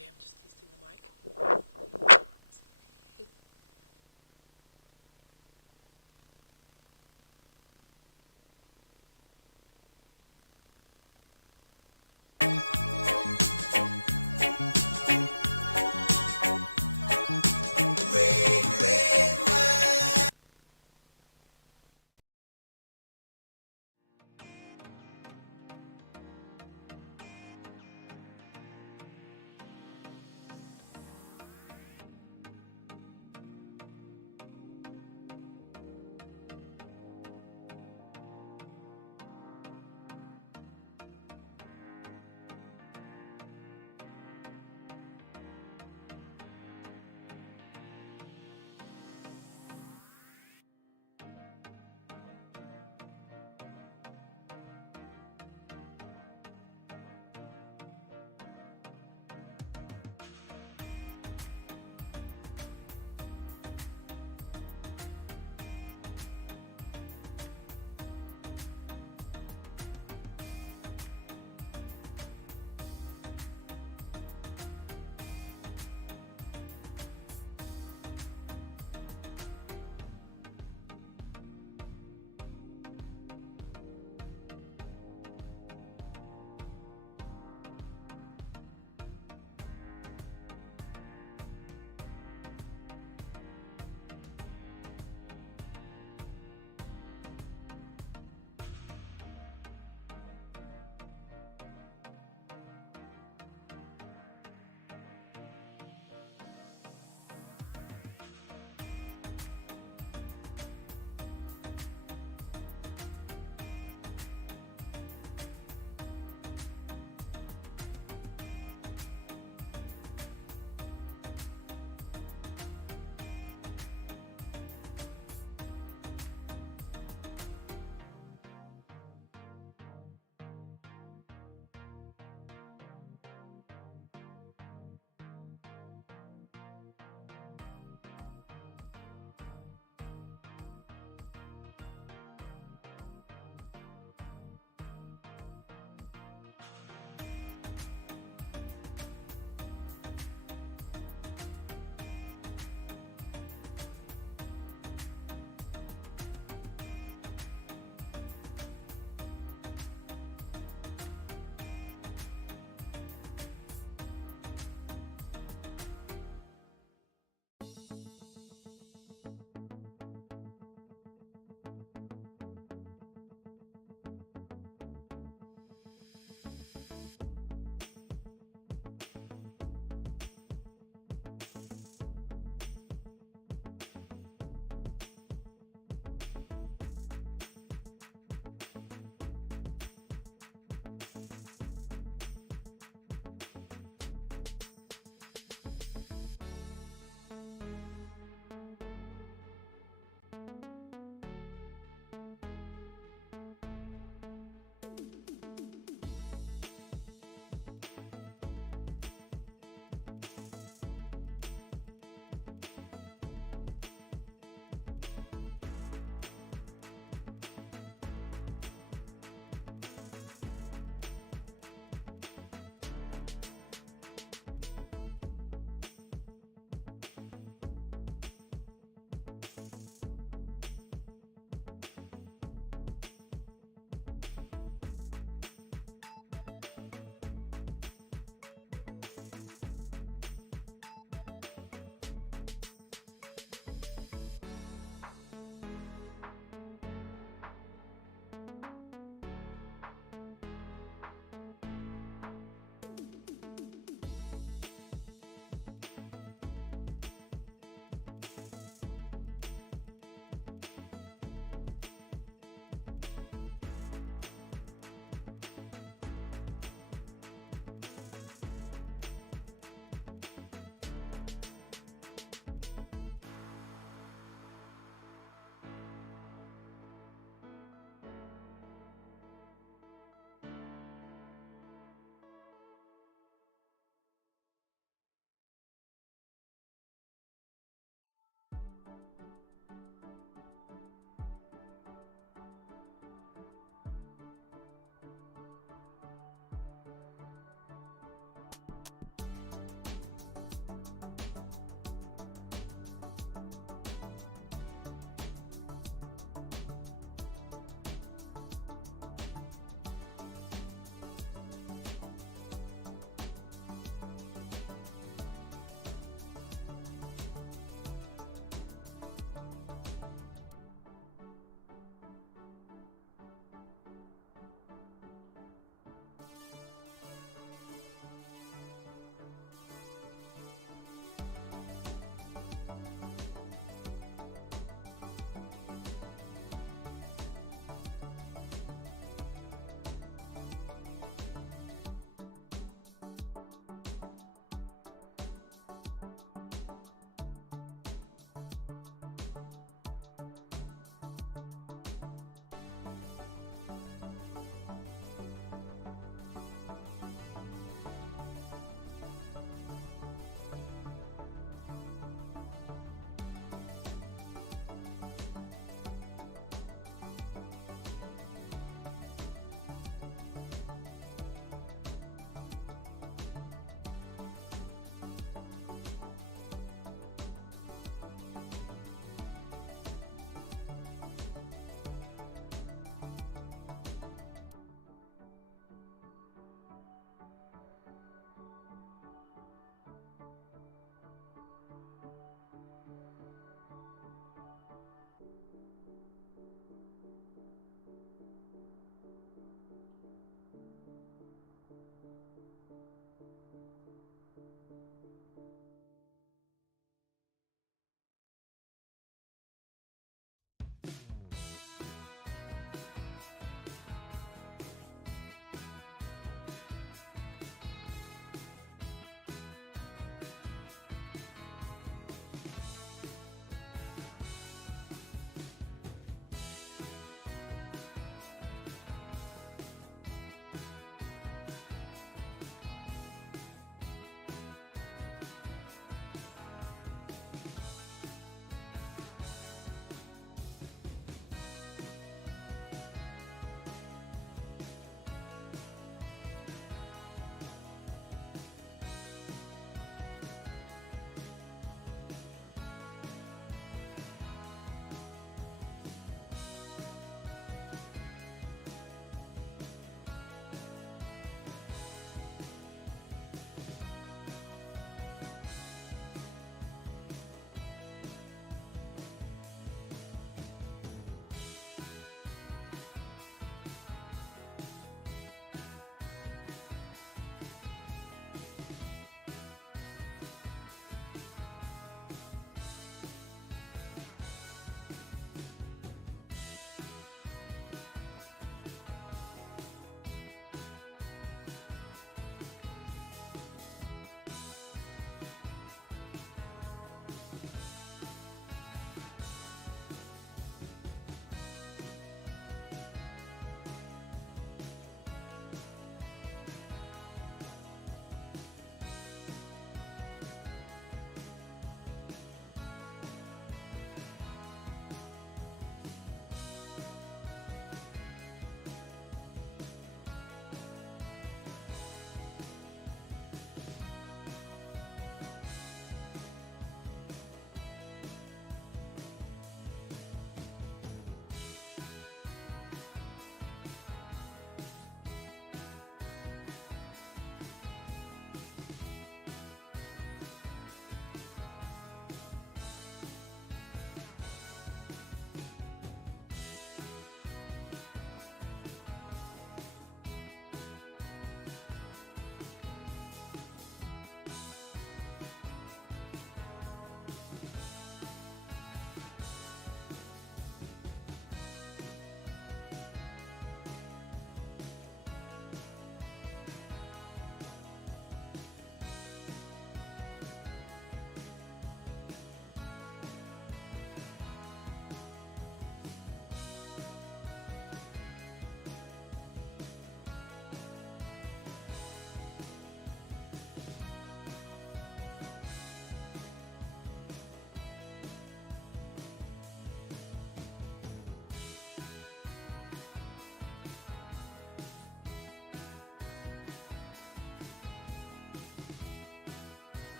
I am just testing the mic.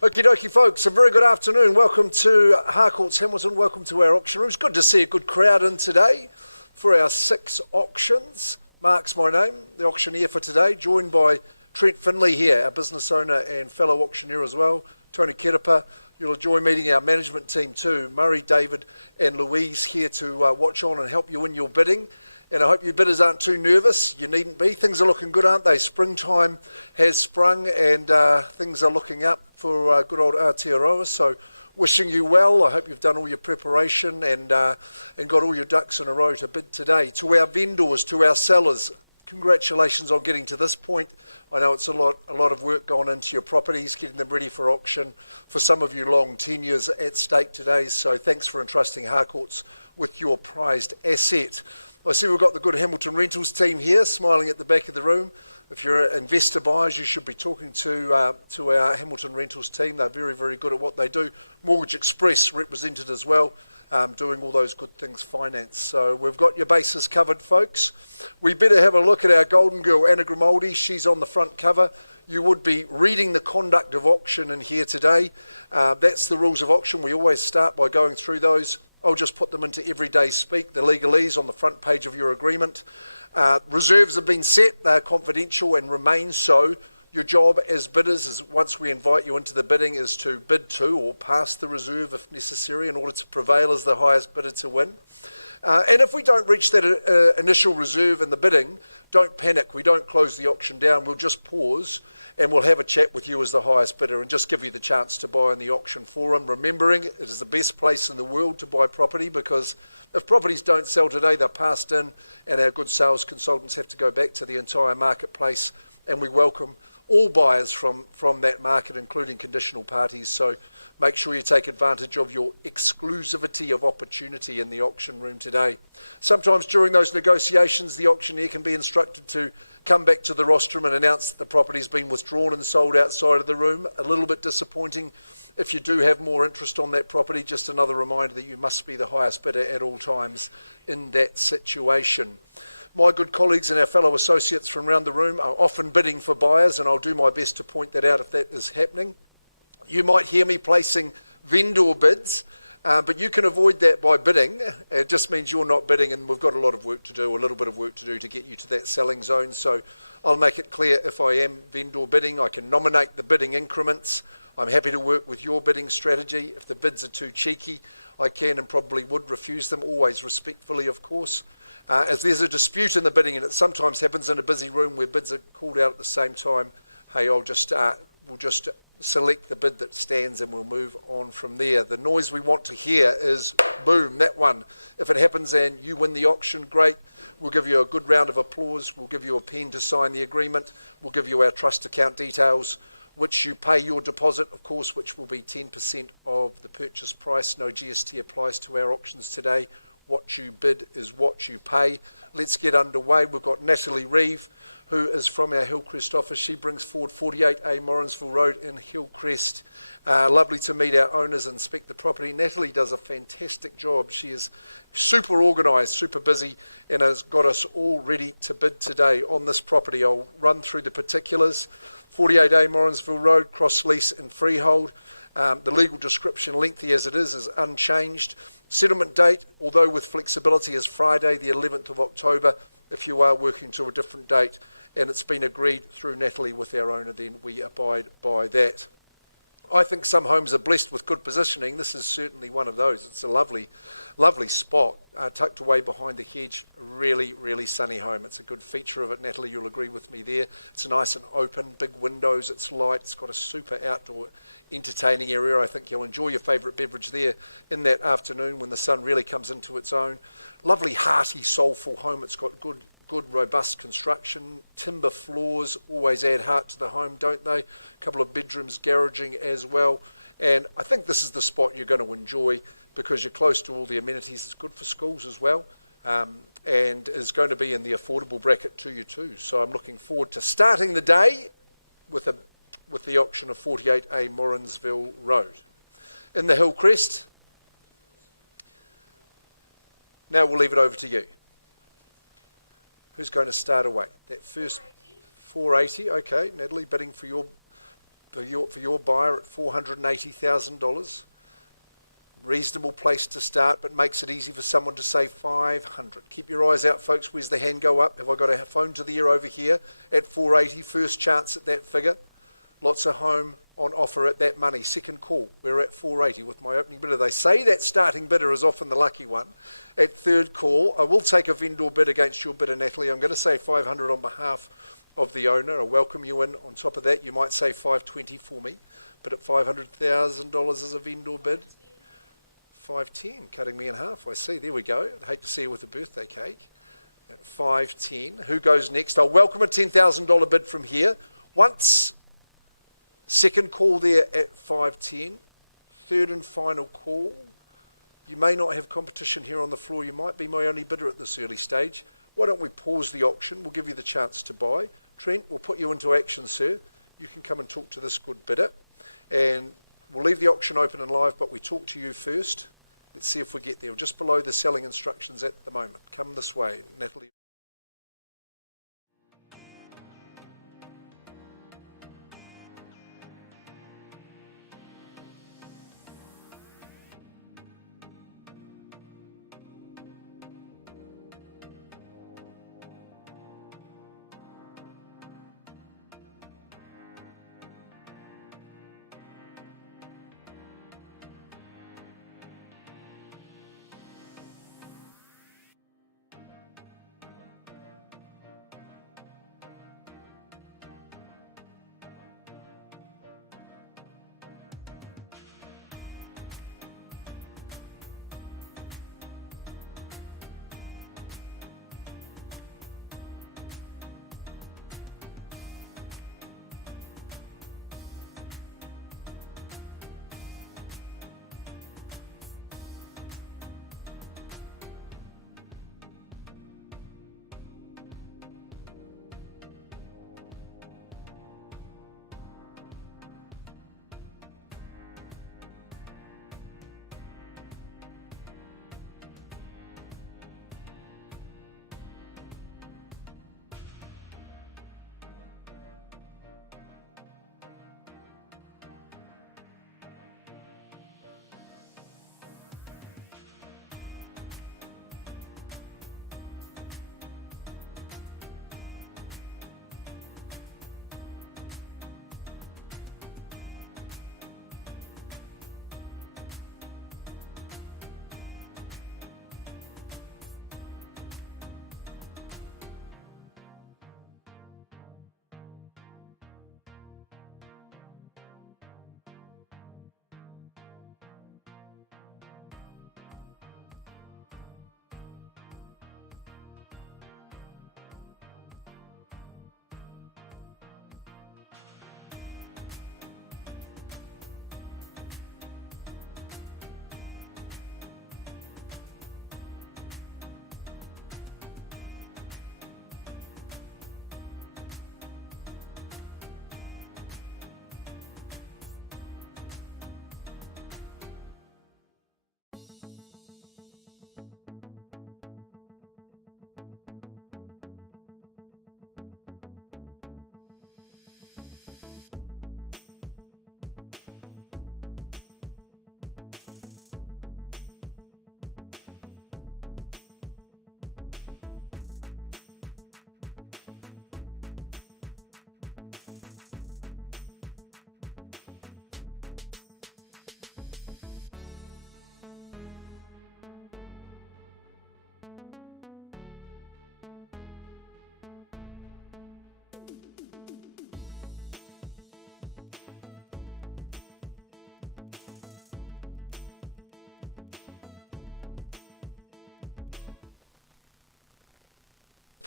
Okie dokie, folks. A very good afternoon. Welcome to Harcourts Hamilton. Welcome to our auction room. It's good to see a good crowd in today for our 6 auctions. Mark's my name, the auctioneer for today, joined by Trent Finley here, our business owner and fellow auctioneer as well. Tony Kerepa. You'll enjoy meeting our management team too. Murray, David and Louise here to watch on and help you in your bidding. And I hope you bidders aren't too nervous. You needn't be. Things are looking good, aren't they? Springtime has sprung and things are looking up for good old Aotearoa. So wishing you well. I hope you've done all your preparation and got all your ducks in a row to bid today. To our vendors, to our sellers, congratulations on getting to this point. I know it's a lot of work gone into your properties, getting them ready for auction. For some of you, long tenures at stake today. So thanks for entrusting Harcourts with your prized asset. I see we've got the good Hamilton Rentals team here, smiling at the back of the room. If you're investor buyers, you should be talking to our Hamilton Rentals team. They're very, very good at what they do. Mortgage Express represented as well, doing all those good things finance. So we've got your bases covered, folks. We better have a look at our golden girl, Anna Grimaldi. She's on the front cover. You would be reading the conduct of auction in here today. That's the rules of auction. We always start by going through those. I'll just put them into everyday speak, the legalese on the front page of your agreement. Reserves have been set, they're confidential and remain so. Your job as bidders is, once we invite you into the bidding, is to bid to or pass the reserve if necessary in order to prevail as the highest bidder to win. And if we don't reach that initial reserve in the bidding, don't panic. We don't close the auction down. We'll just pause and we'll have a chat with you as the highest bidder and just give you the chance to buy in the auction forum. Remembering it is the best place in the world to buy property, because if properties don't sell today, they're passed in and our good sales consultants have to go back to the entire marketplace, and we welcome all buyers from that market, including conditional parties. So make sure you take advantage of your exclusivity of opportunity in the auction room today. Sometimes during those negotiations, the auctioneer can be instructed to come back to the rostrum and announce that the property's been withdrawn and sold outside of the room. A little bit disappointing. If you do have more interest on that property, just another reminder that you must be the highest bidder at all times in that situation. My good colleagues and our fellow associates from around the room are often bidding for buyers, and I'll do my best to point that out if that is happening. You might hear me placing vendor bids, but you can avoid that by bidding. It just means you're not bidding, and we've got a lot of work to do, a little bit of work to do to get you to that selling zone. So I'll make it clear if I am vendor bidding, I can nominate the bidding increments. I'm happy to work with your bidding strategy. If the bids are too cheeky, I can and probably would refuse them, always respectfully, of course. If there's a dispute in the bidding, and it sometimes happens in a busy room where bids are called out at the same time, hey, we'll just select the bid that stands and we'll move on from there. The noise we want to hear is boom, that one. If it happens and you win the auction, great. We'll give you a good round of applause. We'll give you a pen to sign the agreement. We'll give you our trust account details, which you pay your deposit, of course, which will be 10% of the purchase price. No GST applies to our auctions today. What you bid is what you pay. Let's get underway. We've got Natalie Reeve, who is from our Hillcrest office. She brings forward 48A Morrinsville Road in Hillcrest. Lovely to meet our owners and inspect the property. Natalie does a fantastic job. She is super organised, super busy, and has got us all ready to bid today on this property. I'll run through the particulars. 48A Morrinsville Road, cross lease and freehold. The legal description, lengthy as it is unchanged. Settlement date, although with flexibility, is Friday the 11th of October. If you are working to a different date and it's been agreed through Natalie with our owner, then we abide by that. I think some homes are blessed with good positioning. This is certainly one of those. It's a lovely, lovely spot, tucked away behind the hedge. Really, really sunny home. It's a good feature of it, Natalie. You'll agree with me there. It's nice and open, big windows. It's light. It's got a super outdoor entertaining area. I think you'll enjoy your favourite beverage there in that afternoon when the sun really comes into its own. Lovely, hearty, soulful home. It's got good robust construction. Timber floors always add heart to the home, don't they? A couple of bedrooms, garaging as well. And I think this is the spot you're going to enjoy because you're close to all the amenities. It's good for schools as well, and is going to be in the affordable bracket to you too. So I'm looking forward to starting the day with the auction of 48A Morrinsville Road. In the Hillcrest, now we'll leave it over to you. Who's going to start away? That first 480, okay. Natalie, bidding for your for your buyer at $480,000. Reasonable place to start, but makes it easy for someone to say 500. Keep your eyes out, folks. Where's the hand go up? Have I got a phone to the ear over here at 480? First chance at that figure. Lots of home on offer at that money. Second call, we're at 480 with my opening bidder. They say that starting bidder is often the lucky one. At third call, I will take a vendor bid against your bidder, Natalie. I'm going to say 500 on behalf of the owner. I welcome you in. On top of that, you might say 520 for me, but at $500,000 as a vendor bid, 510, cutting me in half. I see. There we go. I'd hate to see you with a birthday cake. At 510. Who goes next? I'll welcome a $10,000 bid from here. Once. Second call there at 510. Third and final call. You may not have competition here on the floor. You might be my only bidder at this early stage. Why don't we pause the auction? We'll give you the chance to buy. Trent, we'll put you into action, sir. You can come and talk to this good bidder. And we'll leave the auction open and live, but we talk to you first. Let's see if we get there. We're just below the selling instructions at the moment. Come this way, Natalie.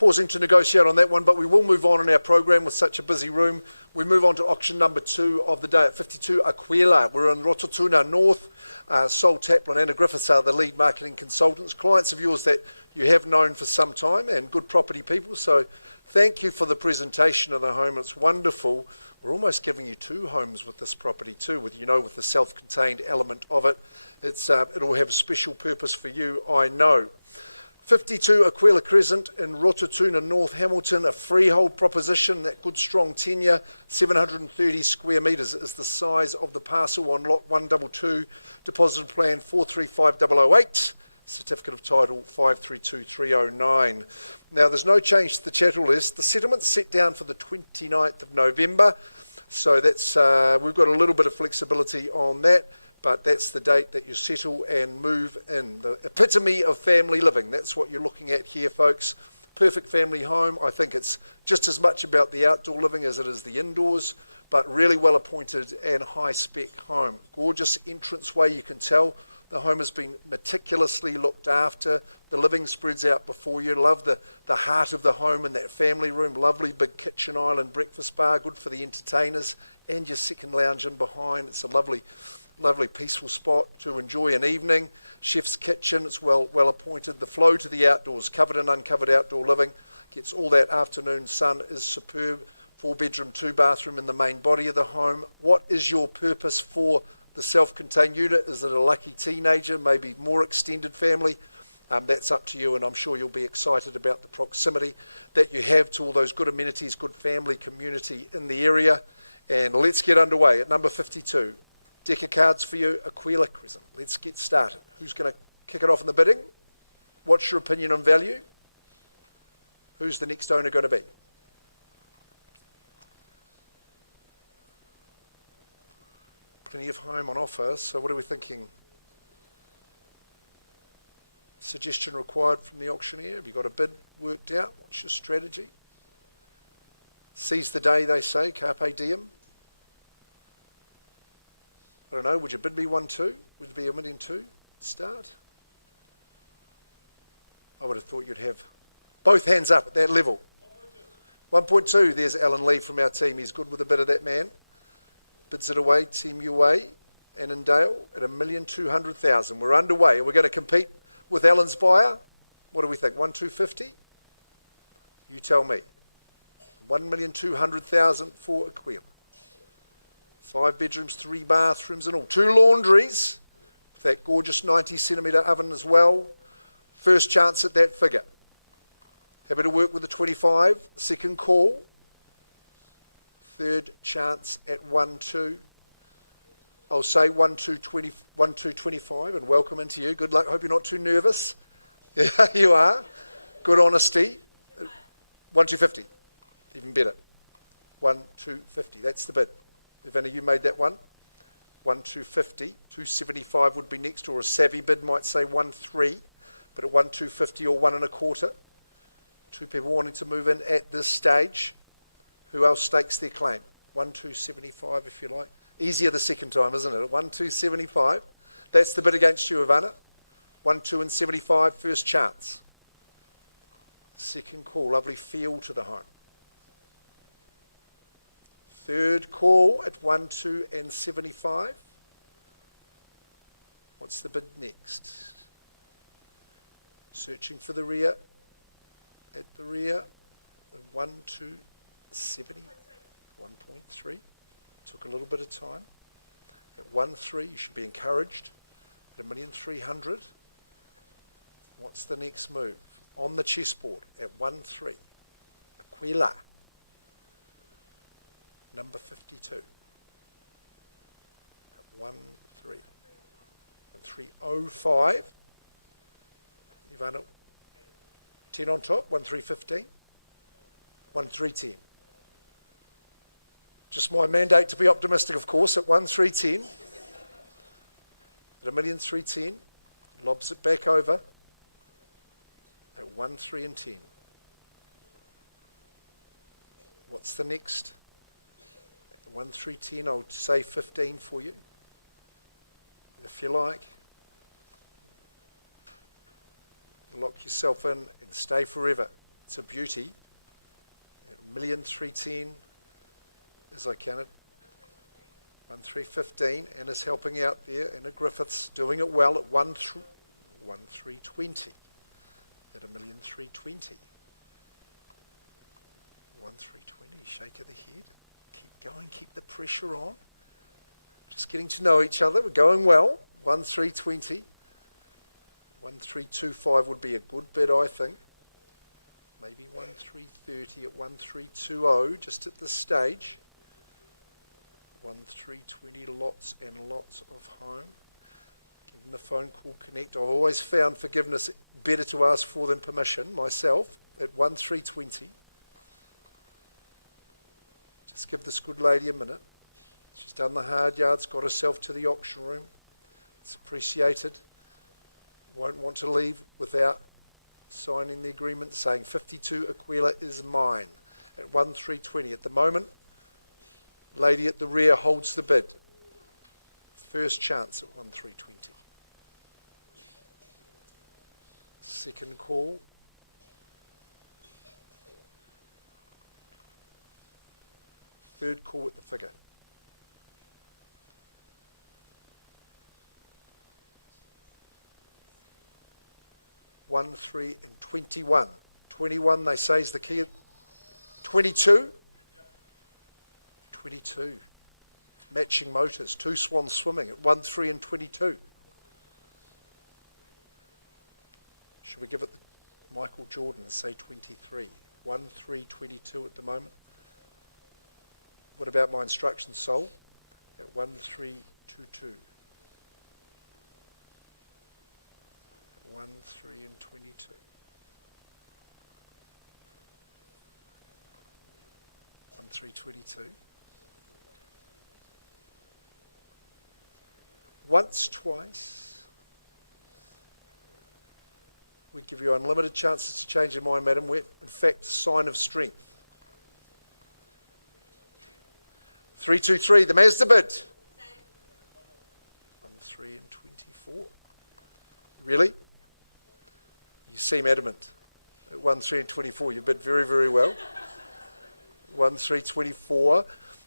pausing to negotiate on that one, but we will move on in our program with such a busy room. We move on to auction number 2 of the day at 52 Aquila. We're in Rototuna North. Sol Taplin, Anna Griffiths are the lead marketing consultants, clients of yours that you have known for some time and good property people. So thank you for the presentation of the home. It's wonderful. We're almost giving you 2 homes with this property too, with the self-contained element of it. It'll have a special purpose for you, I know. 52 Aquila Crescent in Rototuna, North Hamilton, a freehold proposition, that good strong tenure, 730 square metres is the size of the parcel on lot 122, deposit plan 435008, certificate of title 532309. Now there's no change to the chattel list. The settlement's set down for the 29th of November, so that's we've got a little bit of flexibility on that. But that's the date that you settle and move in. The epitome of family living. That's what you're looking at here, folks. Perfect family home. I think it's just as much about the outdoor living as it is the indoors, but really well appointed and high spec home. Gorgeous entranceway, you can tell. The home has been meticulously looked after. The living spreads out before you. Love the heart of the home and that family room. Lovely big kitchen island breakfast bar, good for the entertainers, and your second lounge in behind. It's a lovely peaceful spot to enjoy an evening. Chef's kitchen, it's well appointed. The flow to the outdoors, covered and uncovered outdoor living, gets all that afternoon sun, is superb. 4-bedroom, 2-bathroom in the main body of the home. What is your purpose for the self-contained unit? Is it a lucky teenager, maybe more extended family? That's up to you, and I'm sure you'll be excited about the proximity that you have to all those good amenities, good family community in the area. And let's get underway at number 52. Deck of cards for you, Aquila Crescent. Let's get started. Who's going to kick it off in the bidding? What's your opinion on value? Who's the next owner going to be? Plenty of home on offer, so what are we thinking? Suggestion required from the auctioneer? Have you got a bid worked out? What's your strategy? Seize the day, they say, carpe diem. I don't know, would your bid be 1.2? Would it be $1.2 million start? I would have thought you'd have both hands up at that level. 1.2, there's Alan Lee from our team. He's good with a bit of that man. Bids it away, Team UA, Annandale at $1,200,000. We're underway. We're going to compete with Alan's buyer. What do we think, 1,250? You tell me. 1,200,000 for Aquila. 5 bedrooms, 3 bathrooms and all. 2 laundries, with that gorgeous 90-centimetre oven as well. First chance at that figure. Happy to work with the 25. Second call. Third chance at 1.2. I'll say 1.225 and welcome into you. Good luck. Hope you're not too nervous. Yeah, you are. Good honesty. 1.250. Even better. 1.250. That's the bid. If any of you made that one, 1.250, 2.75 would be next, or a savvy bid might say 1.3, but at 1.250 or 1.25, 2 people wanting to move in at this stage. Who else stakes their claim? 1.275 if you like. Easier the second time, isn't it? 1.275. That's the bid against you, Ivana. 1.275, first chance. Second call, lovely feel to the home. Third call at 1.275. What's the bid next? Searching for the rear. At the rear, 1.270, 1.3. Took a little bit of time. At 1.3, you should be encouraged. At $1,300,000. What's the next move? On the chessboard at 1.3. Aquila. Number 52. At 1.3. 1.305. Ivano. 10 on top. 1.315. 1.310. Just my mandate to be optimistic, of course, at 1.310. At $1,310,000. Lobs it back over. At 1.310. What's the next? 1.310, I'll say 15 for you, if you like. Lock yourself in and stay forever. It's a beauty. At $1,310,000, as I counted, 1.315, Anna's helping out there. Anna Griffiths doing it well at 1.320. At $1,320,000. 1.320, shake of the head. Keep going, keep the pressure on. Just getting to know each other. We're going well. 1.320. 1325 would be a good bid, I think. Maybe 1330 at 1320, just at this stage. 1320, lots and lots of home. Giving the phone call connect. I've always found forgiveness better to ask for than permission, myself, at 1320. Just give this good lady a minute. She's done the hard yards, got herself to the auction room. It's appreciated. Won't want to leave without signing the agreement saying 52 Aquila is mine at 1320. At the moment, lady at the rear holds the bid. First chance at 1320. Second call. Third call at the figure. 1, 3, and 21. 21, they say, is the key. 22. 22. Matching motors. 2 swans swimming at 1, 3, and 22. Should we give it the Michael Jordan and say 23? 1, 3, 22 at the moment. What about my instructions, Sol? At 1, 3, 2, 2. 1, 3, and 22. 1, 3, 22. Once, twice. We give you unlimited chances to change your mind, madam. We're, in fact, sign of strength. 323, the Mazda bid. 1, 3, and 24. Really? You seem adamant. At 1, 3, and 24, you bid very, very well. 1, 3, 24.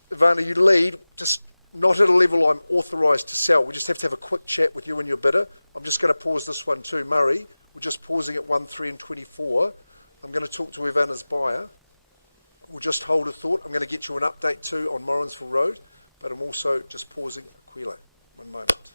Ivana, you lead, just not at a level I'm authorised to sell. We just have to have a quick chat with you and your bidder. I'm just going to pause this one too. Murray, we're just pausing at 1, 3, and 24. I'm going to talk to Ivana's buyer. We'll just hold a thought. I'm going to get you an update too on Morrinsville Road, but I'm also just pausing Aquila. One moment.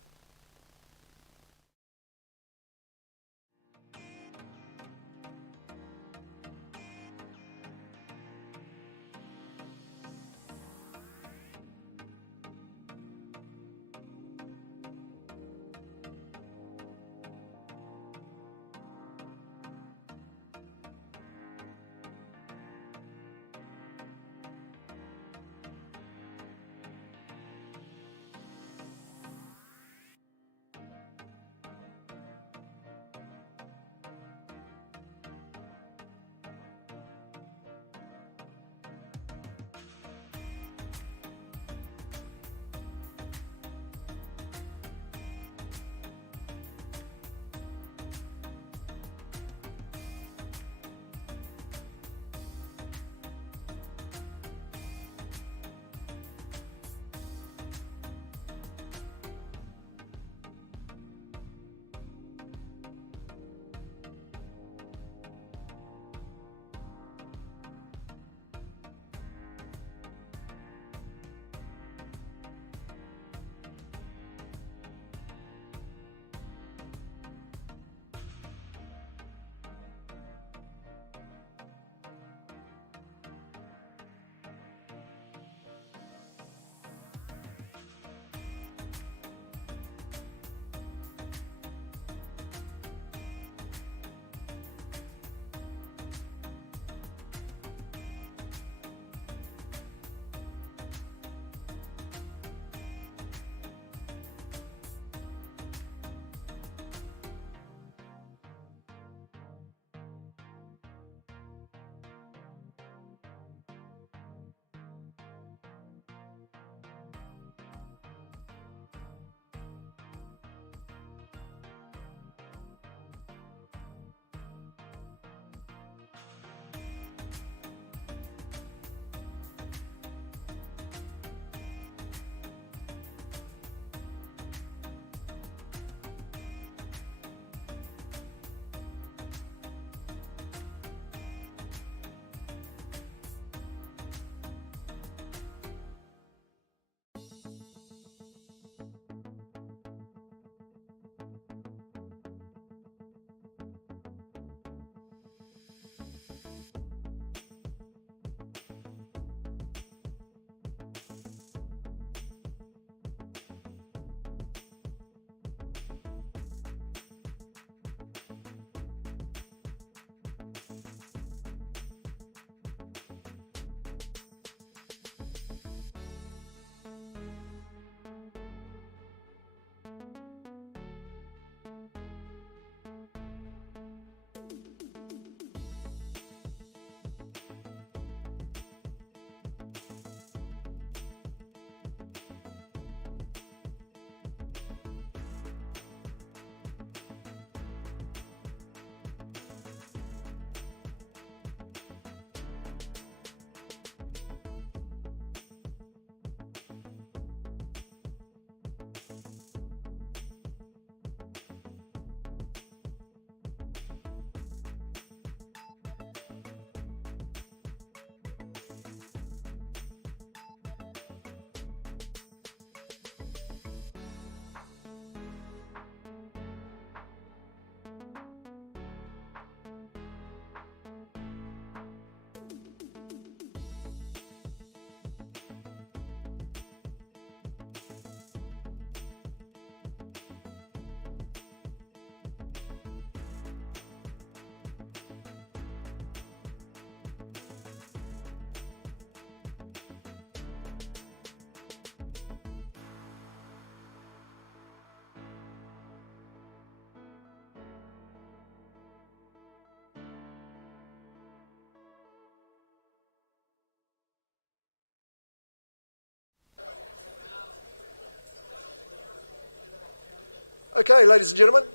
Okay, ladies and gentlemen,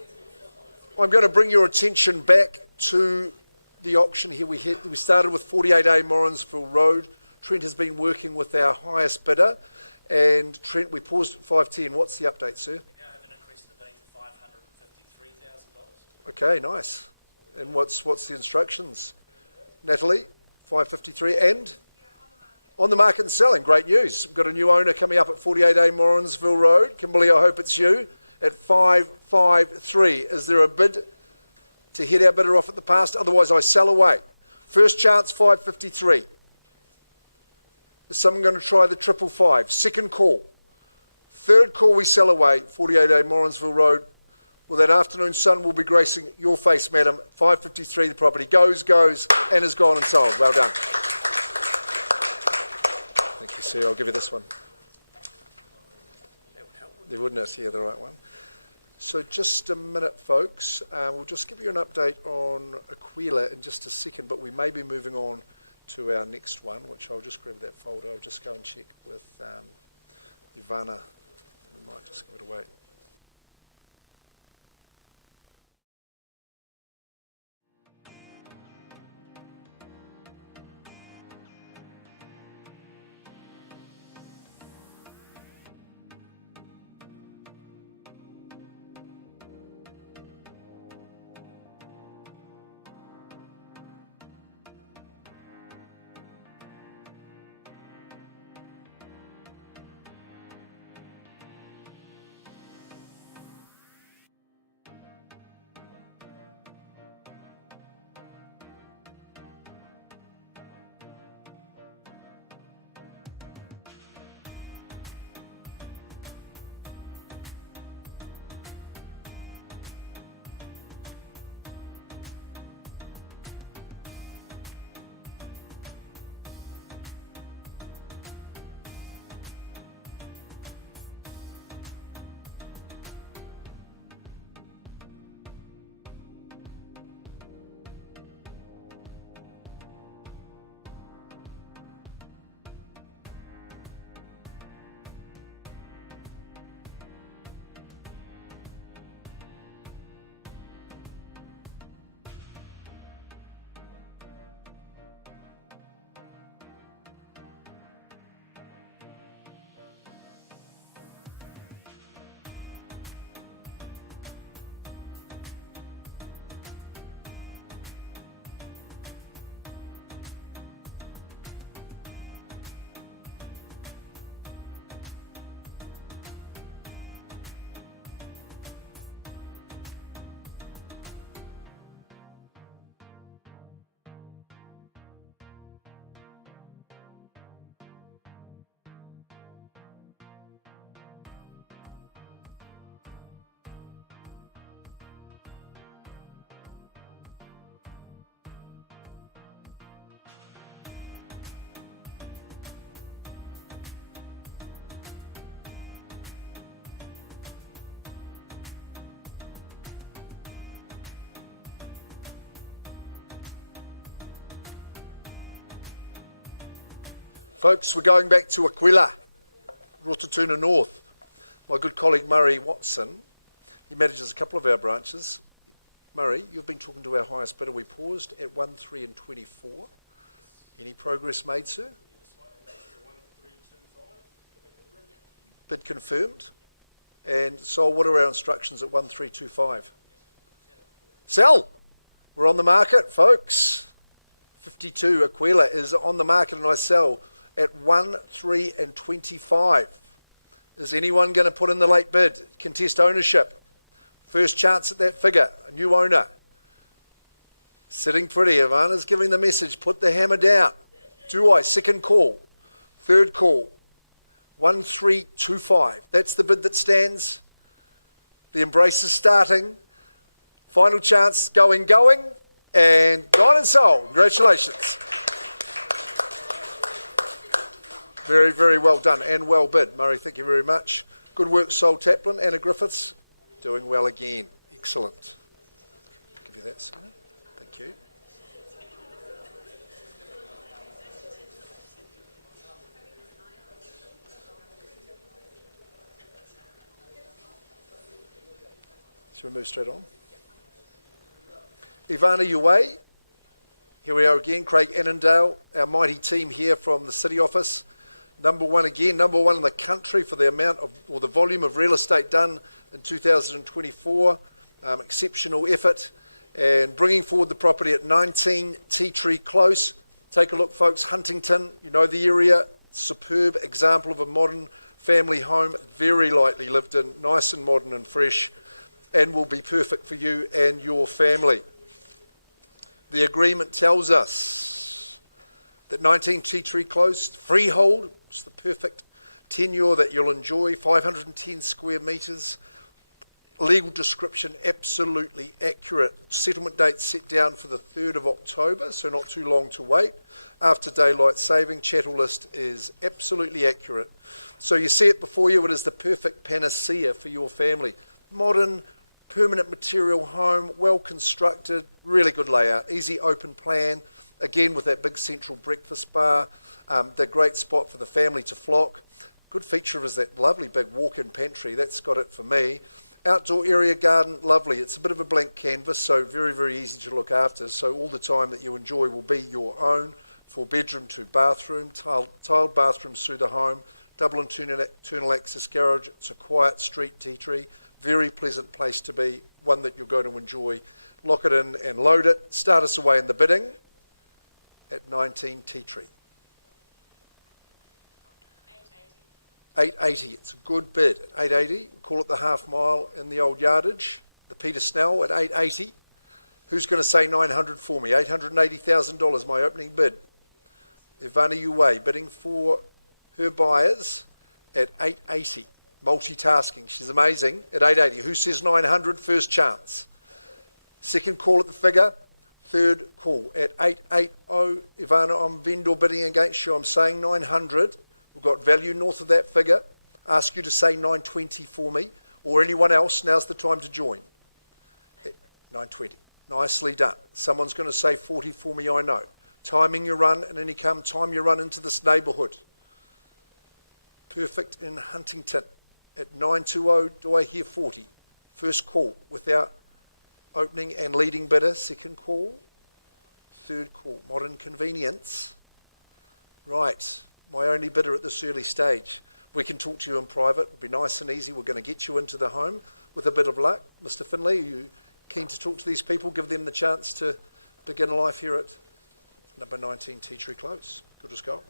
I'm going to bring your attention back to the auction here. We started with 48A Morrinsville Road. Trent has been working with our highest bidder, and Trent, we paused at 510. What's the update, sir? We now have an increase in the bid to $553,000. Okay, nice. And what's the instructions? Natalie, 553 and? On the market and selling. Great news. We've got a new owner coming up at 48A Morrinsville Road. Kimberly, I hope it's you. At 553. Is there a bid to hit our bidder off at the past? Otherwise, I sell away. First chance, 553. Is someone going to try the 555? Second call. Third call, we sell away. 48A Morrinsville Road. Well, that afternoon sun will be gracing your face, madam. 553, the property goes, and is gone and sold. Well done. Thank you, sir. I'll give you this one. That would help. There wouldn't it? Yeah, the right one. So just a minute, folks. We'll just give you an update on Aquila in just a second, but we may be moving on to our next one, which I'll just grab that folder. I'll just go and check with Ivana. We might just give it away. Folks, we're going back to Aquila, Rotorua North. My good colleague Murray Watson, he manages a couple of our branches. Murray, you've been talking to our highest bidder. We paused at 1,3 and 24. Any progress made, sir? Bid confirmed. And so what are our instructions at 1,325? Sell! We're on the market, folks. 52 Aquila is on the market and I sell at 1,3 and 25. Is anyone going to put in the late bid? Contest ownership. First chance at that figure. A new owner. Sitting pretty. Ivana's giving the message. Put the hammer down. Do I? Second call. Third call. 1,325. That's the bid that stands. The embrace is starting. Final chance. Going. And gone and sold. Congratulations. Very, very well done and well bid. Murray, thank you very much. Good work, Sol Taplin. Anna Griffiths, doing well again. Excellent. Give you that, sir. Thank you. Shall we move straight on? Ivana Uwe. Here we are again, Craig Annandale, our mighty team here from the City Office. Number one again, number one in the country for the amount of, or the volume of real estate done in 2024. Exceptional effort and bringing forward the property at 19 Tea Tree Close. Take a look, folks. Huntington, you know the area. Superb example of a modern family home, very lightly lived in, nice and modern and fresh, and will be perfect for you and your family. The agreement tells us that 19 Tea Tree Close, freehold, it's the perfect tenure that you'll enjoy, 510 square metres. Legal description absolutely accurate. Settlement date set down for the 3rd of October, so not too long to wait. After daylight saving, chattel list is absolutely accurate. So you see it before you, it is the perfect panacea for your family. Modern, permanent material home, well constructed, really good layout, easy open plan, again with that big central breakfast bar, the great spot for the family to flock. Good feature is that lovely big walk-in pantry, that's got it for me. Outdoor area garden, lovely. It's a bit of a blank canvas, so very, very easy to look after. So all the time that you enjoy will be your own. 4-bedroom to bathroom, tiled bathrooms through the home, double internal access garage. It's a quiet street, Tea Tree. Very pleasant place to be, one that you're going to enjoy. Lock it in and load it. Start us away in the bidding at 19 Tea Tree. 880. It's a good bid at 880. We call it the half mile in the old yardage. The Peter Snell at 880. Who's going to say 900 for me? $880,000, my opening bid. Ivana Uwe bidding for her buyers at 880. Multitasking. She's amazing at 880. Who says 900? First chance. Second call at the figure. Third call at 880. Ivana, I'm vendor bidding against you. I'm saying 900. We've got value north of that figure. Ask you to say 920 for me, or anyone else. Now's the time to join. 920. Nicely done. Someone's going to say 40 for me, I know. Timing your run, and then you come time your run into this neighbourhood. Perfect in Huntington. At 920, do I hear 40? First call without opening and leading bidder. Second call. Third call. Modern convenience. Right. My only bidder at this early stage. We can talk to you in private. It'll be nice and easy. We're going to get you into the home with a bit of luck. Mr. Finlay, are you keen to talk to these people, give them the chance to begin life here at number 19 Tea Tree Close? Good as gold.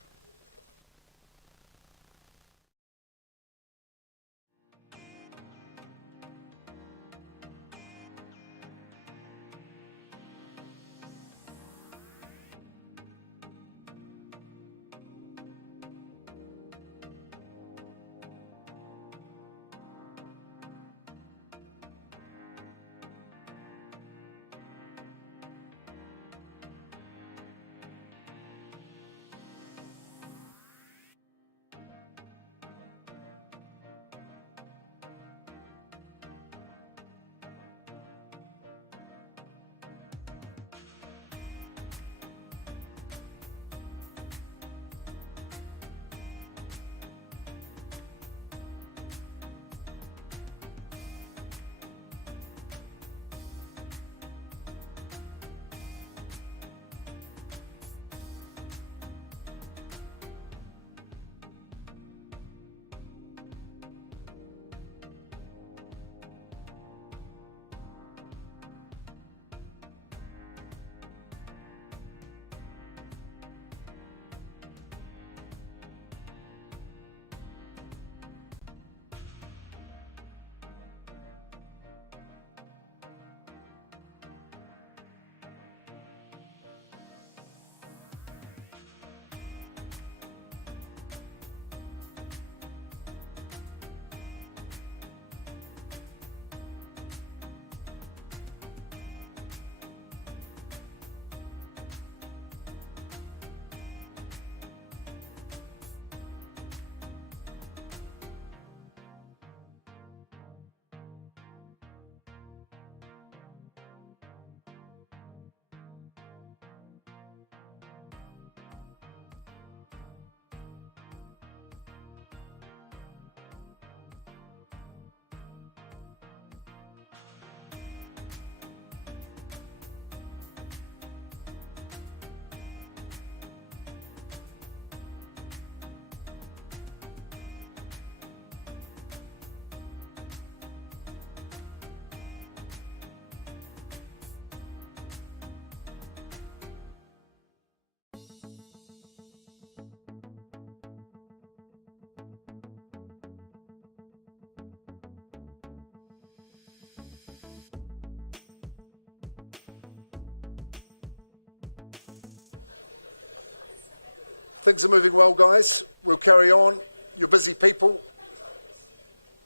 Things are moving well, guys. We'll carry on. You're busy people.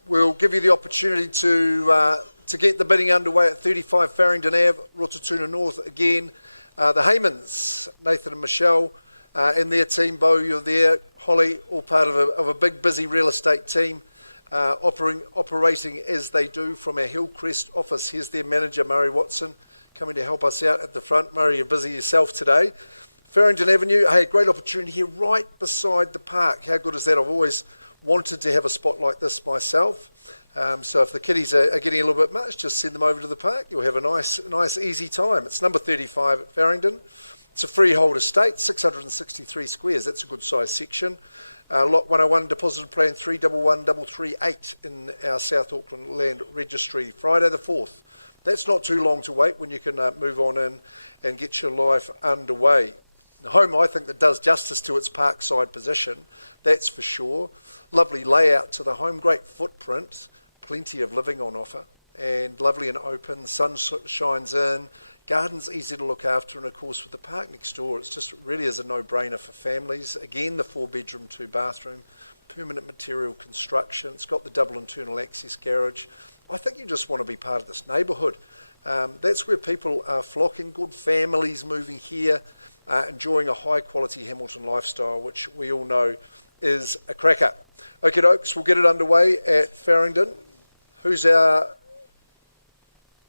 We'll give you the opportunity to get the bidding underway at 35 Farringdon Ave, Rototuna North again. The Haymans, Nathan and Michelle, and their team, Bo, you're there, Holly, all part of a big, busy real estate team, operating as they do from our Hillcrest office. Here's their manager, Murray Watson, coming to help us out at the front. Murray, you're busy yourself today. Farringdon Avenue, hey, great opportunity here right beside the park. How good is that? I've always wanted to have a spot like this myself. So if the kiddies are getting a little bit much, just send them over to the park. You'll have a nice, easy time. It's number 35 at Farringdon. It's a freehold estate, 663 squares. That's a good size section. Lot 101, deposit plan 311338 in our South Auckland Land Registry. Friday the 4th. That's not too long to wait when you can move on in and get your life underway. The home, I think, that does justice to its parkside position, that's for sure. Lovely layout to the home, great footprint, plenty of living on offer, and lovely and open. The sun shines in, garden's easy to look after, and of course with the park next door, it's just really is a no-brainer for families. Again, the 4-bedroom, 2-bathroom, permanent material construction. It's got the double internal access garage. I think you just want to be part of this neighbourhood. That's where people are flocking, good families moving here, enjoying a high-quality Hamilton lifestyle, which we all know is a cracker. Okay, dokes, we'll get it underway at Farringdon. Who's our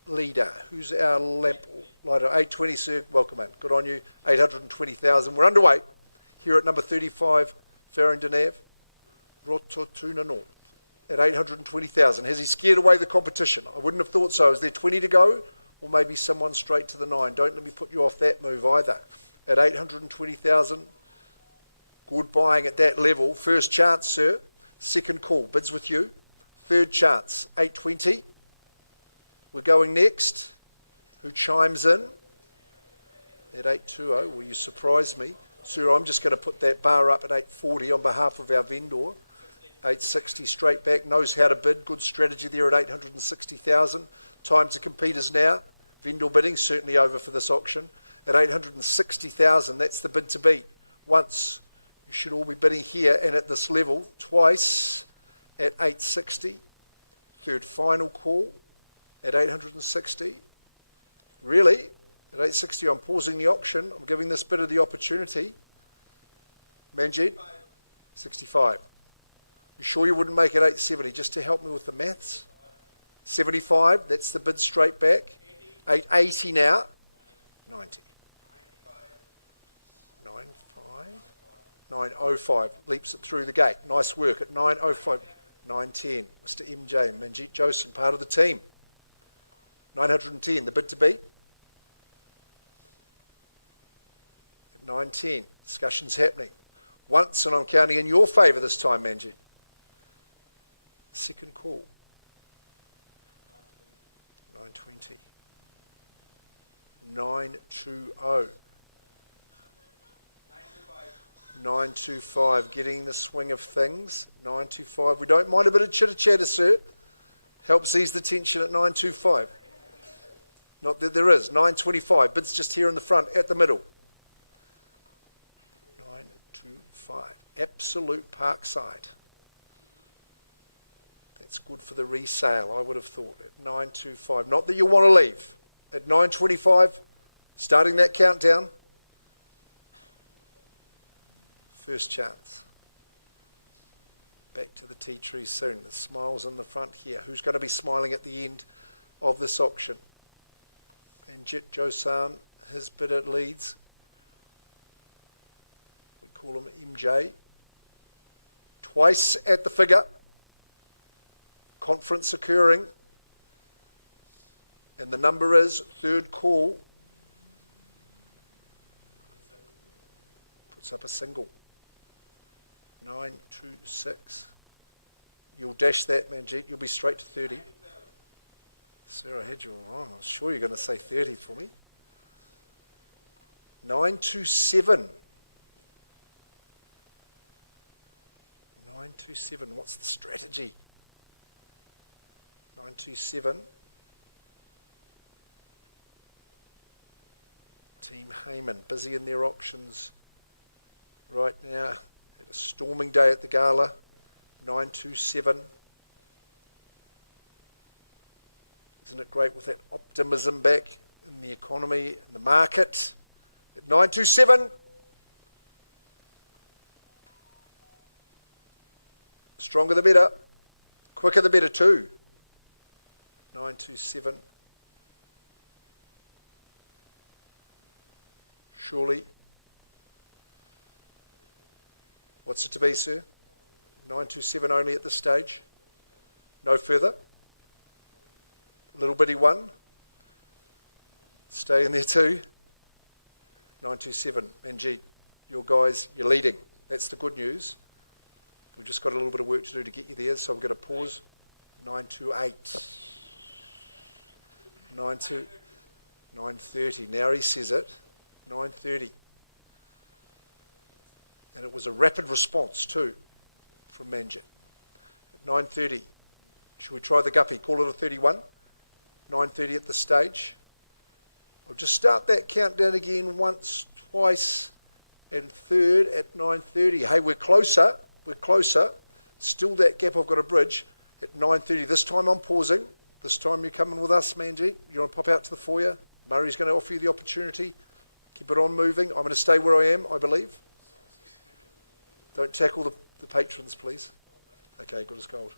leader? Who's our lamp lighter? 820, sir. Welcome in. Good on you. 820,000. We're underway here at number 35 Farringdon Ave, Rototuna North, at 820,000. Has he scared away the competition? I wouldn't have thought so. Is there 20 to go? Or maybe someone straight to the 9. Don't let me put you off that move either. At 820,000, good buying at that level. First chance, sir. Second call. Bids with you. Third chance. 820. We're going next. Who chimes in? At 820. Will you surprise me? Sir, I'm just going to put that bar up at 840 on behalf of our vendor. 860 straight back. Knows how to bid. Good strategy there at 860,000. Time to compete is now. Vendor bidding certainly over for this auction. At 860,000, that's the bid to beat. Once, you should all be bidding here and at this level. Twice at 860. Third final call at 860. Really? At 860, I'm pausing the auction. I'm giving this bidder the opportunity. Manjeet? 65. You sure you wouldn't make it 870 just to help me with the maths? 75, that's the bid straight back. 880 now. 90. 95. 905. Leaps it through the gate. Nice work at 905. 910. Mr. MJ, Manjeet Joseph, part of the team. 910, the bid to beat. At 910. Discussion's happening. Once, and I'm counting in your favour this time, Manjeet. Second call. 920. 920. 925, getting the swing of things. 925. We don't mind a bit of chitter-chatter, sir. Helps ease the tension at 925. Not that there is. 925. Bids just here in the front, at the middle. 925. Absolute Parkside. That's good for the resale, I would have thought. At 925. Not that you want to leave. At 925, starting that countdown. First chance. Back to the tea tree soon. The smiles in the front here. Who's going to be smiling at the end of this auction? And Jit Josan, his bidder leads. We call him MJ. Twice at the figure. Conference occurring. And the number is third call. Puts up a single. 926. You'll dash that, Manjeet. You'll be straight to 30. Sir, I had you all wrong. I was sure you were going to say 30 for me. 927. 927. What's the strategy? 927. Team Hayman, busy in their auctions right now. Had a storming day at the gala, 927. Isn't it great with that optimism back in the economy and the market? At 927. Stronger the better. Quicker the better too. 927. Surely. What's it to be, sir? 927 only at this stage. No further. A little bitty one. Stay in there too. 927. Manjeet, your guys, you're leading. That's the good news. We've just got a little bit of work to do to get you there, so we're going to pause. 928. 930. Now he says it. 930. And it was a rapid response too from Manjit. At 930. Should we try the guppy? Call it a 31. 930 at the stage. I'll just start that countdown again once, twice, and third at 930. Hey, we're closer. We're closer. Still that gap I've got to bridge at 930. This time I'm pausing. This time you're coming with us, Manjeet. You want to pop out to the foyer? Murray's going to offer you the opportunity. Keep it on moving. I'm going to stay where I am, I believe. Don't tackle the patrons, please. Okay, good as gold.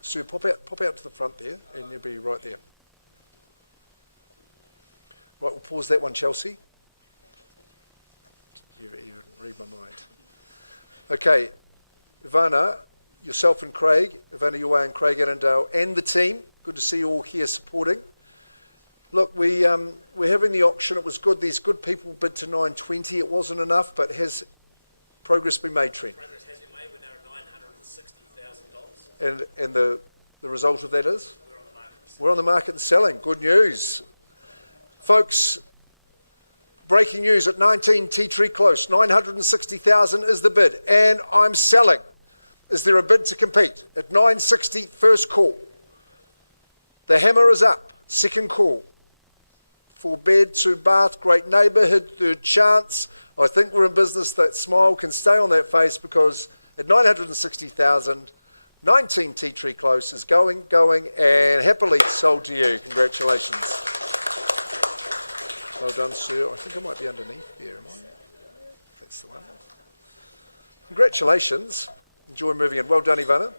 Sue, pop out to the front there, and you'll be right there. Right, we'll pause that one, Chelsea. You read my mind. Okay, Ivana, yourself and Craig, Ivana Uway and Craig Annandale, and the team. Good to see you all here supporting. Look, we're having the auction. It was good. These good people bid to 920. It wasn't enough, but has progress been made, Trent? Progress has been made. We're now at $960,000. And the result of that is? We're on the market. We're on the market and selling. Good news. Folks, breaking news at 19 Tea Tree Close. 960,000 is the bid, and I'm selling. Is there a bid to compete? At 960, first call. The hammer is up. Second call. For bed to Bath, great neighbourhood, third chance. I think we're in business. That smile can stay on that face, because at 960,000, 19 Tea Tree Close is going, and happily sold to you. Congratulations. Well done, sir. I think I might be underneath there, am I? That's the one. Congratulations. Enjoy moving in. Well done, Ivana.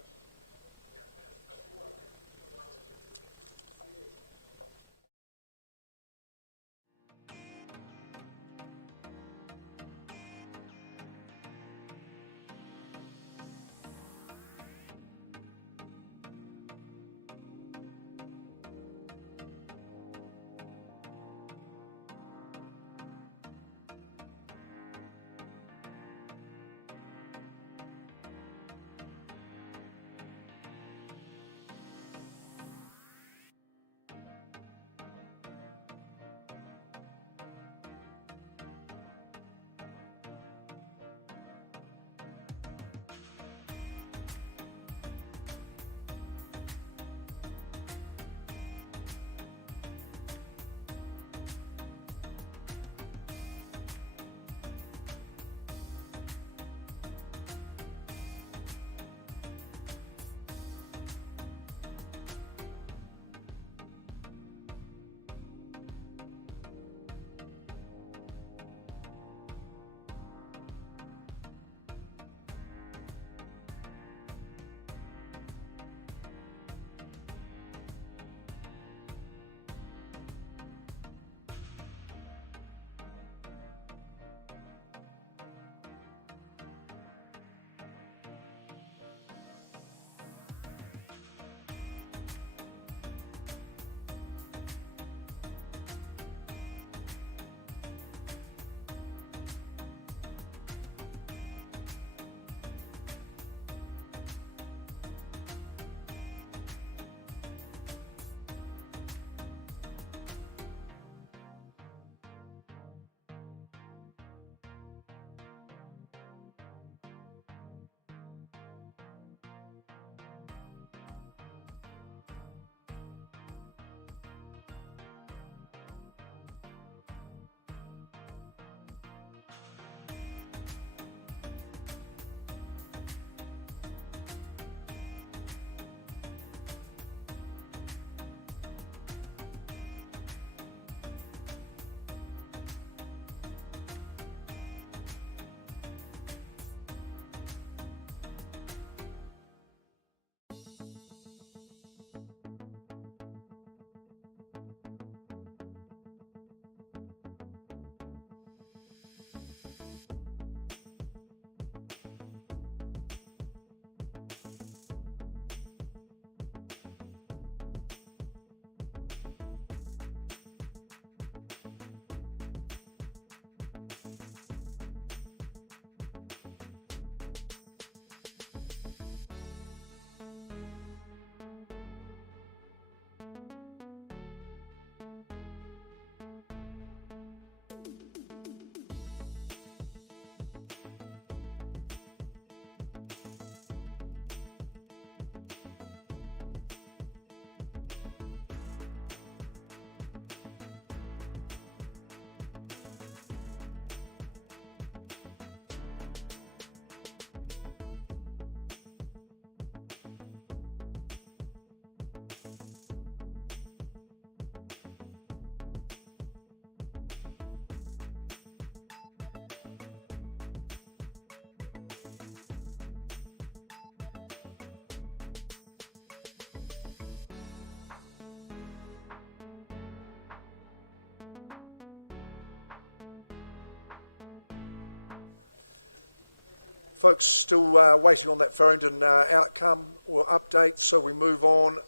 Folks still waiting on that Farringdon outcome or update, so we move on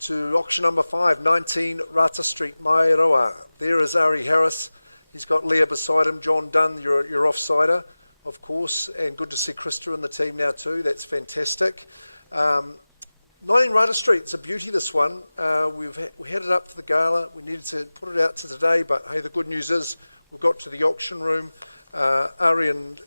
to auction number 5, 19 Rata Street, Mairoa. There is Ari Harris. He's got Leah beside him. John Dunn, your offsider, of course, and good to see Krista in the team now too. That's fantastic. 19 Rata Street, it's a beauty, this one. We had it up for the gala. We needed to put it out to today, but hey, the good news is we've got to the auction room. Ari and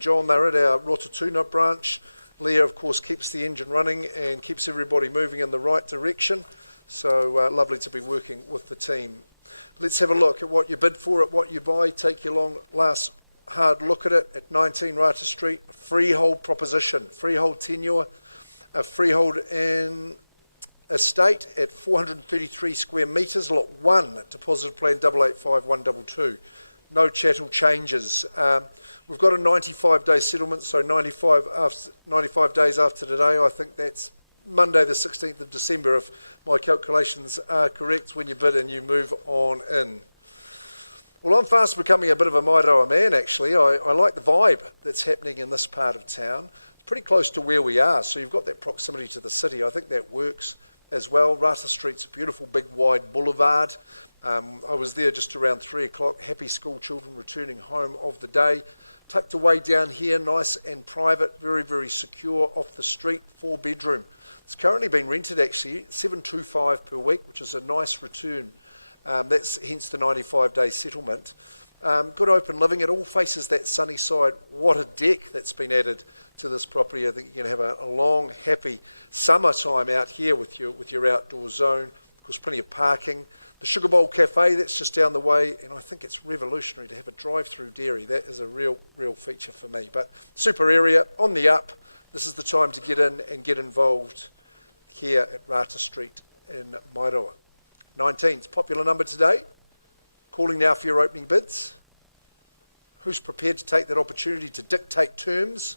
John, they're at our Rotatuna branch. Leah, of course, keeps the engine running and keeps everybody moving in the right direction. So lovely to be working with the team. Let's have a look at what you bid for, at what you buy. Take your long last hard look at it at 19 Rata Street. A freehold proposition, freehold tenure. A freehold in estate at 433 square metres, lot 1, deposit plan 885122. No chattel changes. We've got a 95-day settlement, so 95 days after today. I think that's Monday the 16th of December, if my calculations are correct, when you bid and you move on in. Well, I'm fast becoming a bit of a Mairoa man, actually. I like the vibe that's happening in this part of town. Pretty close to where we are, so you've got that proximity to the city. I think that works as well. Rata Street's a beautiful big wide boulevard. I was there just around 3 o'clock. Happy school children returning home of the day. Tucked away down here, nice and private, very, very secure, off the street, 4-bedroom. It's currently been rented actually, $725 per week, which is a nice return. That's hence the 95-day settlement. Good open living. It all faces that sunny side. What a deck that's been added to this property. I think you're going to have a long, happy summertime out here with your outdoor zone. Of course, plenty of parking. The Sugar Bowl Cafe, that's just down the way, and I think it's revolutionary to have a drive-through dairy. That is a real feature for me. But super area, on the up. This is the time to get in and get involved here at Rata Street in Mairoa. 19's popular number today. Calling now for your opening bids. Who's prepared to take that opportunity to dictate terms?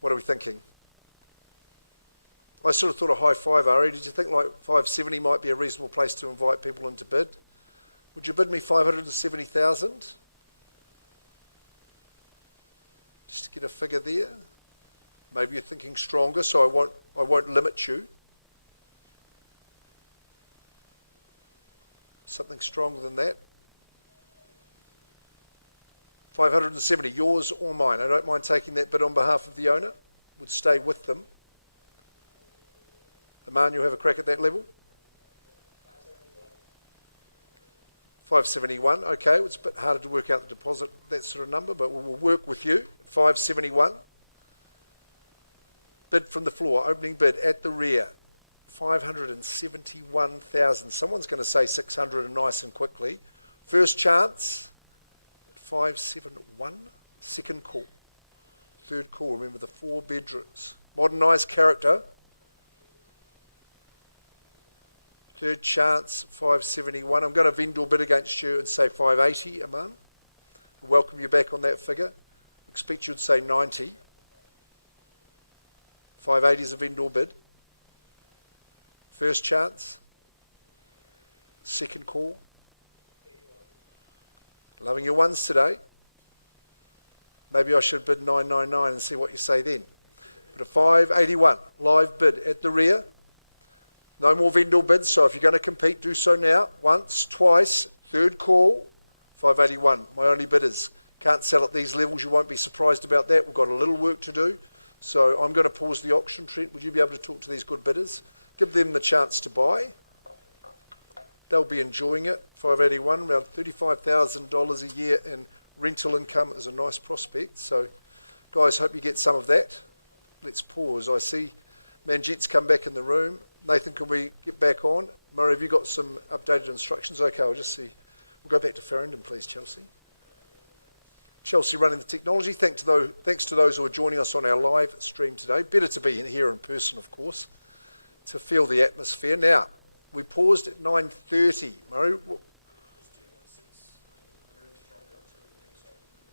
What are we thinking? I sort of thought a high 5, Ari. Did you think like 570 might be a reasonable place to invite people in to bid? Would you bid me 570,000? Just to get a figure there. Maybe you're thinking stronger, so I won't limit you. Something stronger than that. 570, yours or mine. I don't mind taking that bid on behalf of the owner. Would stay with them. Aman, you'll have a crack at that level? 571, okay. It's a bit harder to work out the deposit, that sort of number, but we'll work with you. 571. Bid from the floor, opening bid at the rear. 571,000. Someone's going to say 600 and nice and quickly. First chance, 571. Second call. Third call, remember the 4 bedrooms. Modernised character. Third chance, 571. I'm going to vendor bid against you and say 580, Aman. Welcome you back on that figure. Expect you'd say 90. 580 is a vendor bid. First chance. Second call. Loving your ones today. Maybe I should bid 999 and see what you say then. But a 581, live bid at the rear. No more vendor bids, so if you're going to compete, do so now. Once, twice, third call, 581. My only bidders. Can't sell at these levels, you won't be surprised about that. We've got a little work to do. So I'm going to pause the auction. Trent, would you be able to talk to these good bidders? Give them the chance to buy. They'll be enjoying it. 581, around $35,000 a year in rental income is a nice prospect. So, guys, hope you get some of that. Let's pause. I see Manjit's come back in the room. Nathan, can we get back on? Murray, have you got some updated instructions? Okay, I'll just see. We'll go back to Farringdon, please, Chelsea. Chelsea running the technology. Thanks to those who are joining us on our live stream today. Better to be here in person, of course, to feel the atmosphere. Now, we paused at 9:30. Murray,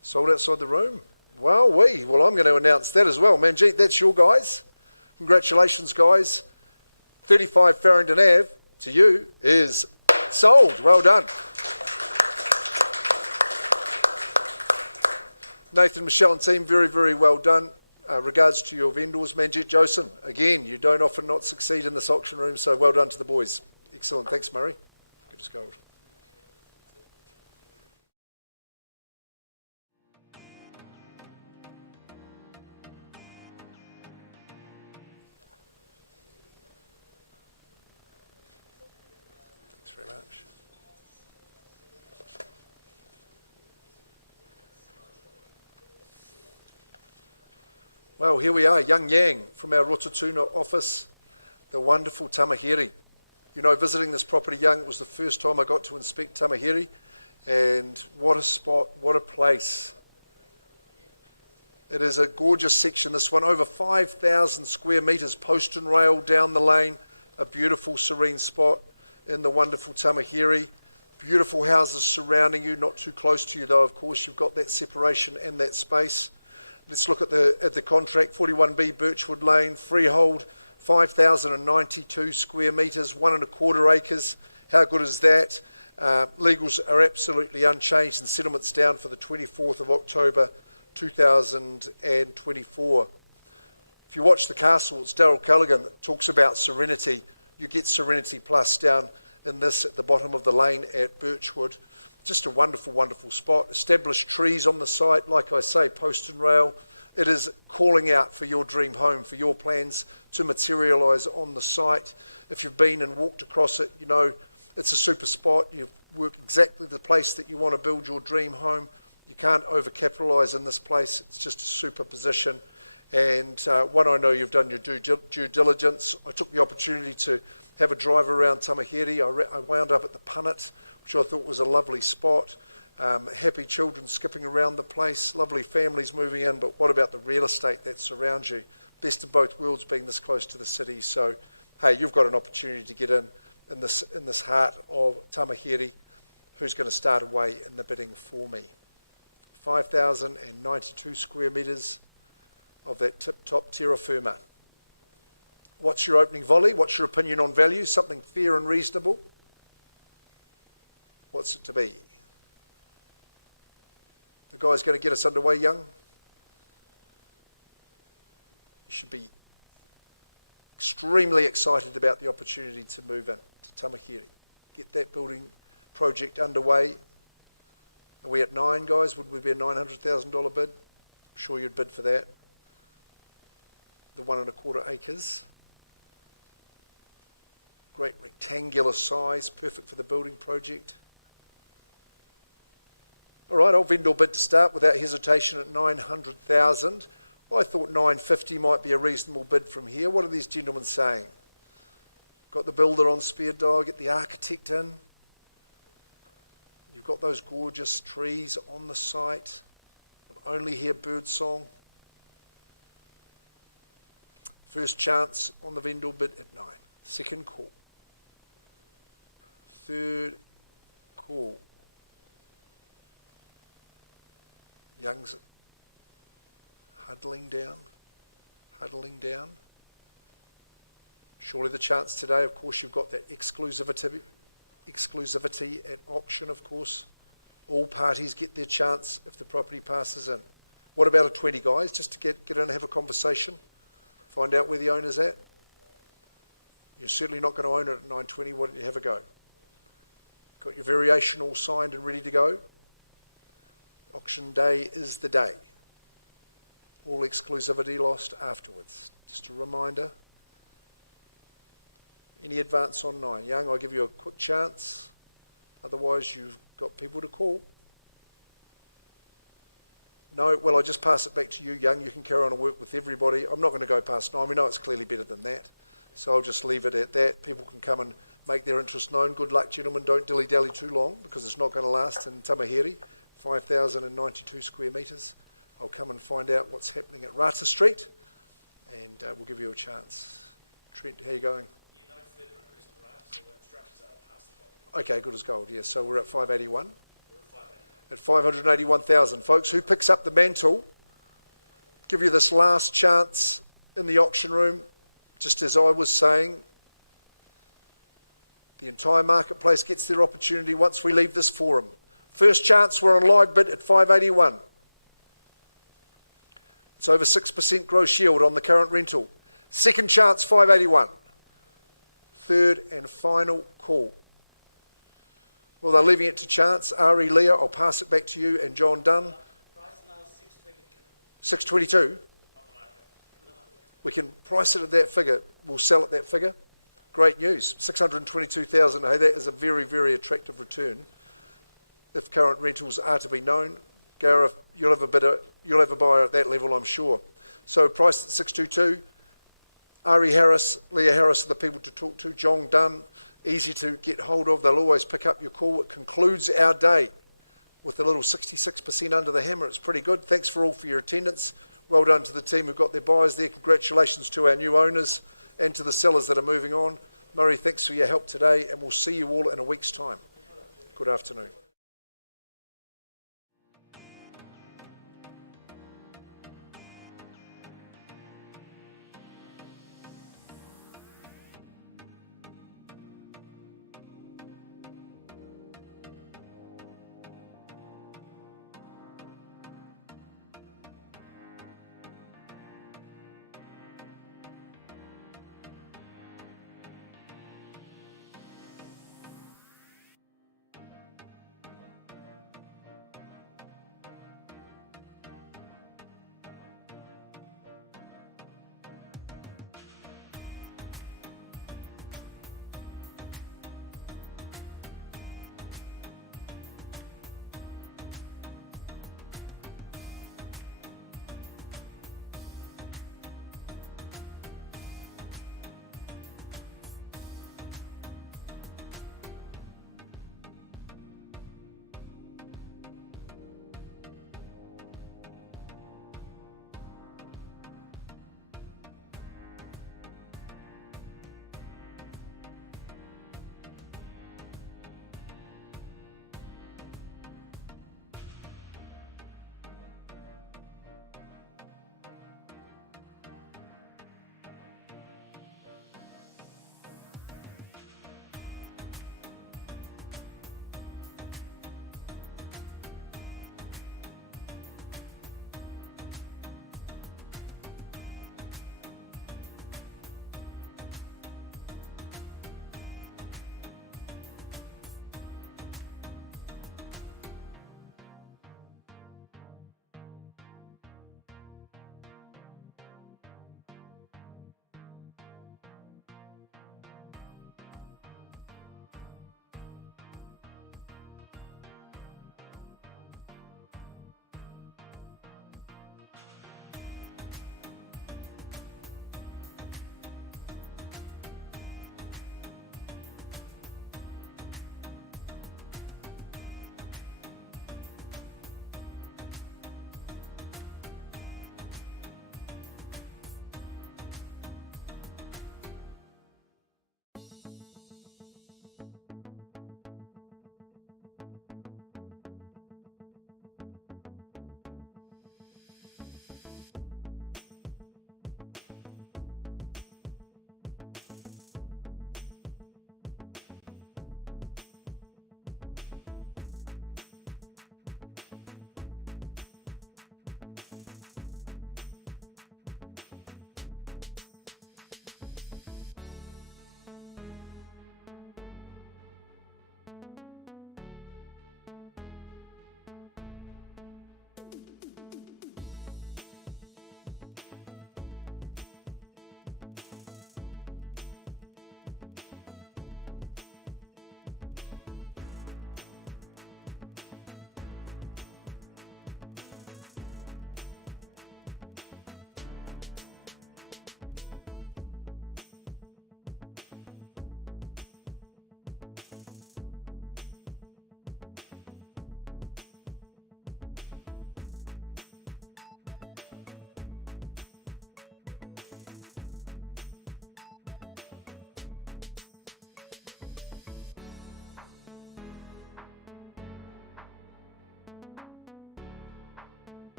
sold outside the room. Well, I'm going to announce that as well. Manjeet, that's your guys. Congratulations, guys. 35 Farringdon Ave to you is sold. Well done. Nathan, Michelle and team, very, very well done. Regards to your vendors, Manjit Joseph. Again, you don't often not succeed in this auction room, so well done to the boys. Excellent. Thanks, Murray. Good as gold. Thanks very much. Well, here we are, Young Yang from our Rototuna office, the wonderful Tamaheri. You know, visiting this property, Young, it was the first time I got to inspect Tamaheri, and what a spot, what a place. It is a gorgeous section, this one, over 5,000 square metres, post and rail down the lane, a beautiful serene spot in the wonderful Tamaheri. Beautiful houses surrounding you, not too close to you though, of course, you've got that separation and that space. Let's look at the contract, 41B Birchwood Lane, freehold, 5,092 square metres, 1.25 acres. How good is that? Legals are absolutely unchanged and settlements down for the 24th of October 2024. If you watch The Castle, it's Daryl Callaghan that talks about serenity. You get Serenity Plus down in this at the bottom of the lane at Birchwood. Just a wonderful, wonderful spot. Established trees on the site, like I say, post and rail. It is calling out for your dream home, for your plans to materialise on the site. If you've been and walked across it, you know it's a super spot. You work exactly the place that you want to build your dream home. You can't overcapitalise in this place. It's just a super position. And what I know you've done your due diligence. I took the opportunity to have a drive around Tamaheri. I wound up at the Punnet, which I thought was a lovely spot. Happy children skipping around the place, lovely families moving in, but what about the real estate that surrounds you? Best of both worlds being this close to the city. So, hey, you've got an opportunity to get in this heart of Tamaheri. Who's going to start away in the bidding for me? 5,092 square metres of that tip-top terra firma. What's your opening volley? What's your opinion on value? Something fair and reasonable? What's it to be? The guy's going to get us underway, Young. You should be extremely excited about the opportunity to move in to Tamaheri. Get that building project underway. Are we at 9, guys? Would we be a $900,000 bid? I'm sure you'd bid for that. The 1.25 acres. Great rectangular size, perfect for the building project. All right, I'll vendor bid to start without hesitation at 900,000. I thought 950 might be a reasonable bid from here. What are these gentlemen saying? Got the builder on speed dial, get the architect in. You've got those gorgeous trees on the site. You'll only hear bird song. First chance on the vendor bid at 9. Second call. Third call. Young's huddling down. Surely the chance today, of course, you've got that exclusivity at auction, of course. All parties get their chance if the property passes in. What about a 20, guys? Just to get in and have a conversation. Find out where the owner's at. You're certainly not going to own it at 920. Why don't you have a go? Got your variation all signed and ready to go. Auction day is the day. All exclusivity lost afterwards. Just a reminder. Any advance on 9? Young, I'll give you a quick chance. Otherwise, you've got people to call. No? Well, I'll just pass it back to you, Young. You can carry on and work with everybody. I'm not going to go past 9. We know it's clearly better than that. So I'll just leave it at that. People can come and make their interest known. Good luck, gentlemen. Don't dilly-dally too long because it's not going to last in Tamaheri. 5,092 square metres. I'll come and find out what's happening at Rata Street and we'll give you a chance. Trent, how are you going? Yeah, no further increase in the rate, so instructions are past the bottom. Okay, good as gold. Yeah, so we're at 581. We're at 581. At 581,000. Folks, who picks up the mantle? Give you this last chance in the auction room. Just as I was saying, the entire marketplace gets their opportunity once we leave this forum. First chance, we're on live bid at 581. It's over 6% gross yield on the current rental. Second chance, 581. Third and final call. Well, they're leaving it to chance. Ari, Leah, I'll pass it back to you, and John Dunn. Price now 622. 622. We can price it at that figure. We'll sell at that figure. Great news. 622,000. Hey, that is a very, very attractive return. If current rentals are to be known, Gareth, you'll have a buyer at that level, I'm sure. So priced at 622. Ari Harris, Leah Harris are the people to talk to. John Dunn, easy to get hold of. They'll always pick up your call. It concludes our day with a little 66% under the hammer. It's pretty good. Thanks for your attendance. Well done to the team who got their buyers there. Congratulations to our new owners and to the sellers that are moving on. Murray, thanks for your help today, and we'll see you all in a week's time. Good afternoon.